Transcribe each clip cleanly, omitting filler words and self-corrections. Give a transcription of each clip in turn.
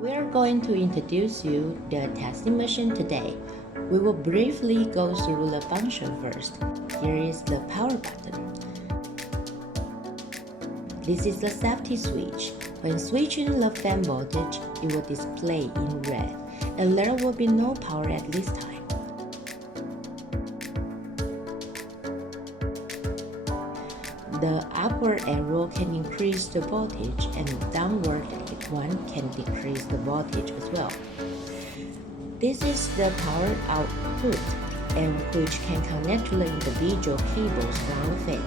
We are going to introduce you the testing machine today. We will briefly go through the function first. Here is the power button. This is the safety switch. When switching the fan voltage, it will display in red, and there will be no power at this time. The upward arrow can increase the voltage, and downward one can decrease the voltage as well. This is the power output, and which can connect to the individual cables from the fan.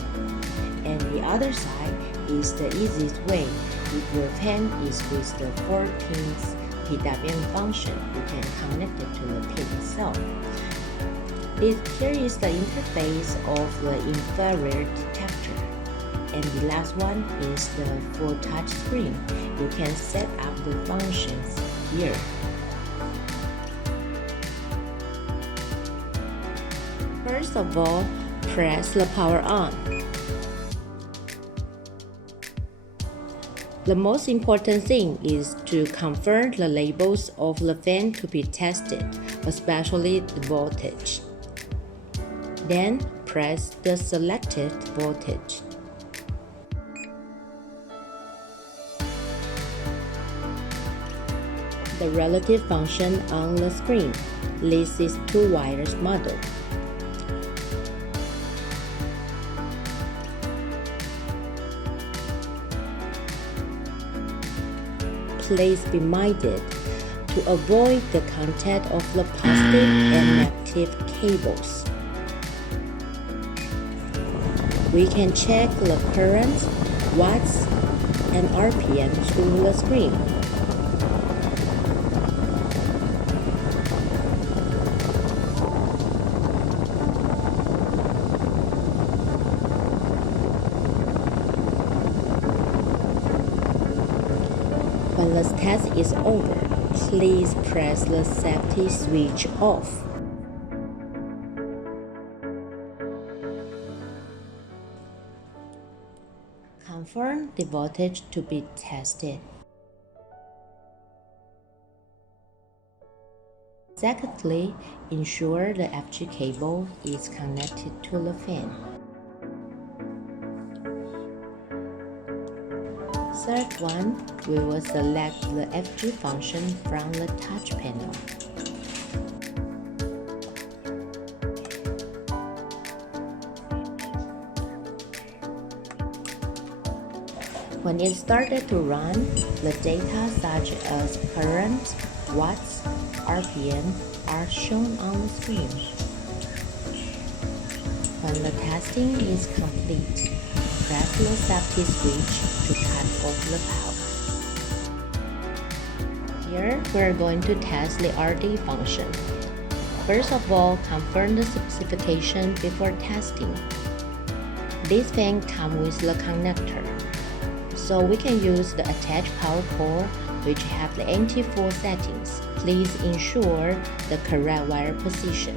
And the other side is the easiest way. If your fan is with the 4 pins PWM function, you can connect it to the pin itself. Here is the interface of the infrared detector. And the last one is the full touch screen. You can set up the functions here. First of all, press the power on. The most important thing is to confirm the labels of the fan to be tested, especially the voltage. Then press the selected voltage. The relative function on the screen. This is 2 wires model. Please be minded to avoid the contact of the positive and negative cables. We can check the current, watts, and RPM through the screen. When the test is over, please press the safety switch off. Confirm the voltage to be tested. Secondly, ensure the FG cable is connected to the fan. Third one, we will select the FG function from the touch panel. When it started to run, the data such as current, watts, RPM are shown on the screen. When the testing is complete, press the safety switch to cut off the power. Here, we're going to test the RD function. First of all, confirm the specification before testing. This fan comes with the connector, so we can use the attached power cord, which have the anti-fall settings. Please ensure the correct wire position.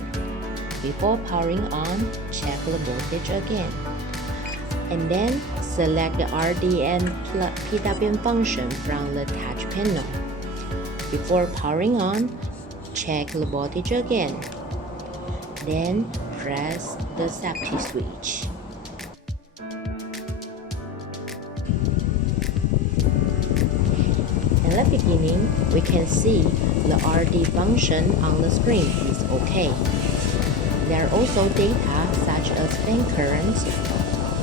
Before powering on, check the voltage again. And then select the RD and PWM function from the touch panel. Before powering on, check the voltage again. Then press the safety switch. In the beginning, we can see the RD function on the screen is okay. There are also data such as fan current,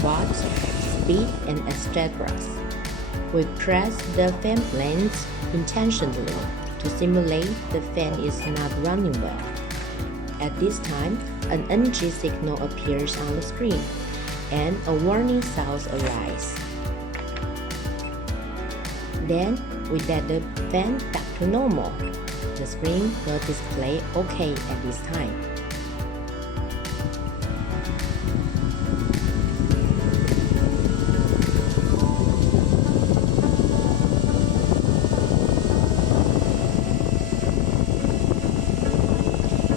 watts, speed, and etc. We press the fan blades intentionally to simulate the fan is not running well. At this time, an NG signal appears on the screen, and a warning sound arises. Then, we let the fan back to normal. The screen will display OK at this time.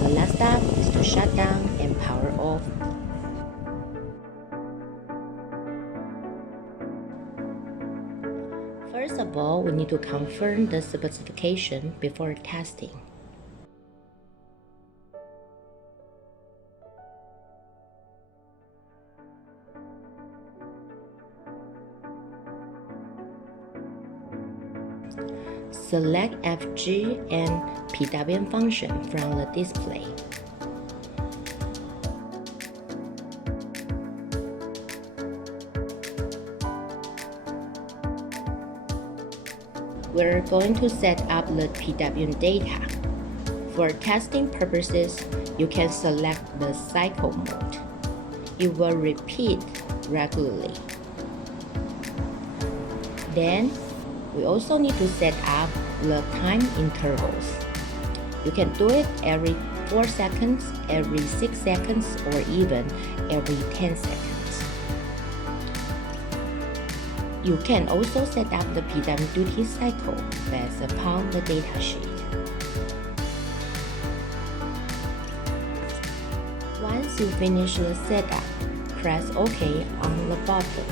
The last step is to shut down and power off. First of all, we need to confirm the specification before testing. Select FG and PWM function from the display. We're going to set up the PWM data. For testing purposes, you can select the cycle mode. It will repeat regularly. Then, we also need to set up the time intervals. You can do it every 4 seconds, every 6 seconds, or even every 10 seconds. You can also set up the PWM duty cycle based upon the datasheet. Once you finish the setup, press OK on the button.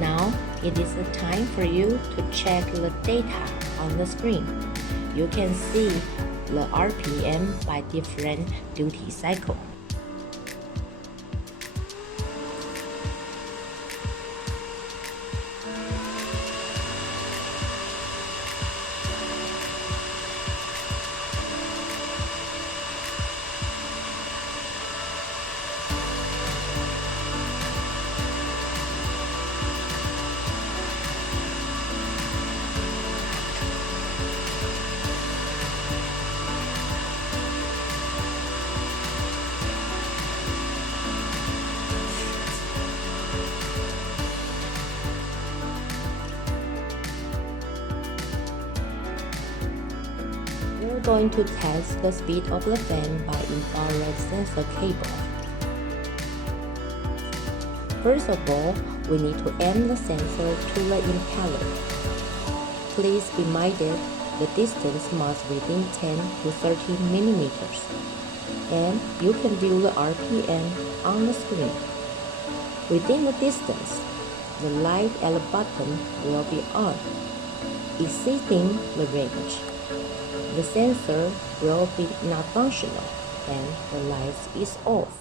Now it is the time for you to check the data on the screen. You can see the RPM by different duty cycle. We're going to test the speed of the fan by infrared sensor cable. First of all, we need to aim the sensor to the impeller. Please be minded the distance must be within 10 to 30 millimeters, and you can view the RPM on the screen. Within the distance, the light at the bottom will be on. Exceeding the range, the sensor will be not functional and the light is off.